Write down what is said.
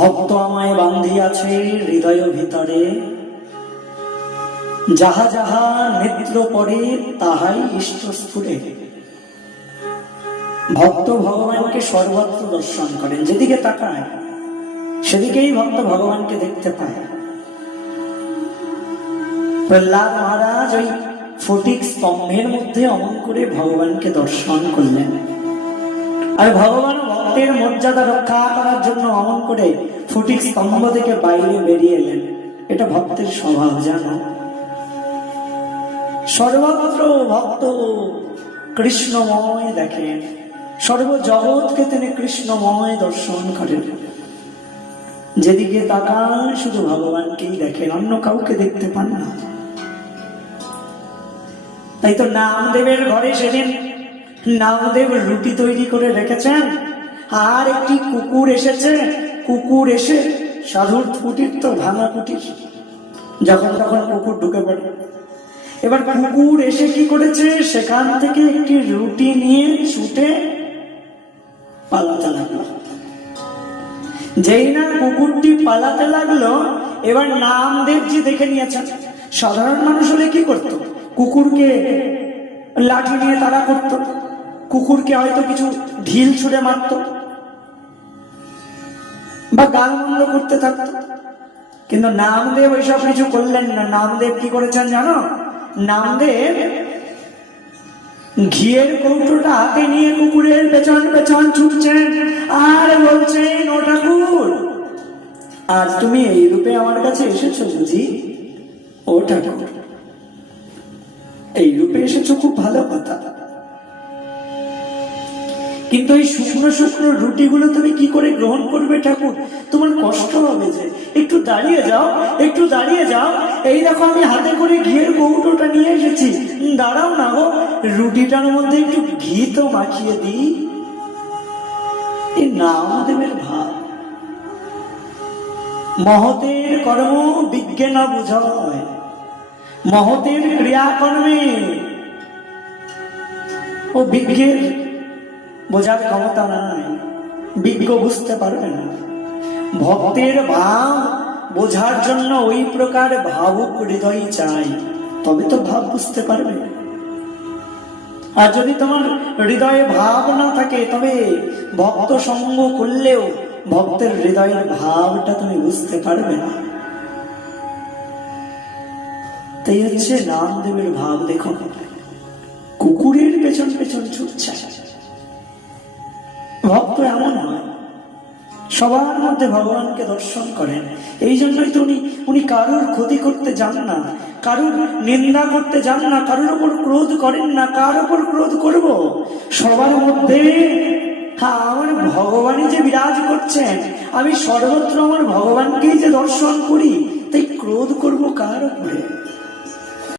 ভক্ত আমায় বান্ধিয়াছে হৃদয় ভিতরে, যাহা যাহা নেত্র পড়ে তাহাই ইষ্ট স্ফুরে। ভক্ত ভগবানকে সর্বত্র দর্শন করেন, যেদিকে তাকায় সেদিকেই ভক্ত ভগবানকে দেখতে পায়। প্রহ্লাদ মহারাজ ওই ফটিক স্তম্ভের মধ্যে অমন করে ভগবানকে দর্শন করলেন, আর ভগবান ভক্তের মর্যাদা রক্ষা করার জন্য অমন করে ফটিক স্তম্ভ থেকে বাইরে বেরিয়ে এলেন। এটা ভক্তের স্বভাব, জানো। সর্বত্র ভক্ত কৃষ্ণময় দেখেন, সর্বজগৎকে তিনি কৃষ্ণময় দর্শন করেন। যেদিকে তাকান শুধু ভগবানকেই দেখেন, অন্য কাউকে দেখতে পান না। তাই তো নামদেবের ঘরে সেদিন নামদেব রুটি তৈরি করে রেখেছেন, আর একটি কুকুর এসেছে। কুকুর এসে সাধুর কুটির তো ভাঙা কুটির, যখন তখন কুকুর ঢুকে পড়ে। এবার কুকুর এসে কি করেছে, সেখান থেকে একটি রুটি নিয়ে ছুটে পালাতে লাগলো। যেই না কুকুরটি পালাতে লাগলো, এবার নামদেবজি দেখে নিয়েছেন। সাধারণ মানুষ হলে কি করতো, কুকুরকে লাঠি নিয়ে তাড়া করতো, কুকুরকে হয়তো কিছু ঢিল ছুঁড়ে মারতো বা গালমন্দ করতে থাকতো। কিন্তু নামদেব ওইসব কিছু করলেন না। নামদেব কি করেছেন জানো? নামদেব ঘিয়ের কৌটোটা হাতে নিয়ে কুকুরের পেছন পেছন ছুটছেন আর বলছেন, ও ঠাকুর, আর তুমি এই রূপে আমার কাছে এসেছো বুঝি? ও ঠাকুর, এই রূপে এসেছো, খুব ভালো কথা, কিন্তু এই শুকনো শুকনো রুটিগুলো তুমি কি করে গ্রহণ করবে ঠাকুর? তোমার কষ্ট হবে যে, একটু দাঁড়িয়ে যাও, একটু দাঁড়িয়ে যাও। এই দেখো আমি হাতে করে ঘিয়ের কৌটোটা নিয়ে এসেছি, দাঁড়াও না গো, রুটিটার মধ্যে একটু ঘি তো মাখিয়ে দিই। এই নামদেবের ভাব। মহতের কর্ম বিজ্ঞে না বুঝায়, মহতের ক্রিয়াকর্মে ও বিজ্ঞের বোঝার ক্ষমতা নাই, বিজ্ঞ বুঝতে পারবে না। ভক্তের ভাব বোঝার জন্য ওই প্রকার ভাবুক হৃদয় চাই, তবে তো ভাব বুঝতে পারবে। আর যদি তোমার হৃদয়ে ভাব না থাকে, তবে ভক্ত সঙ্গ করলেও ভক্তের হৃদয়ের ভাবটা তুমি বুঝতে পারবে না। তাই হচ্ছে নামদেবের ভাব। দেখো, কুকুরের পেছন পেছন ছুটছে। ভক্ত এমন হয়, সবার মধ্যে ভগবানকে দর্শন করেন। এই জন্যই তো উনি কারোর ক্ষতি করতে যান না, কারোর নিন্দা করতে যান না, কারোর উপর ক্রোধ করেন না। কার উপর ক্রোধ করব? সবার মধ্যে আমার ভগবানই যে বিরাজ করছেন, আমি সর্বত্র আমার ভগবানকেই যে দর্শন করি, তাই ক্রোধ করব কার উপরে?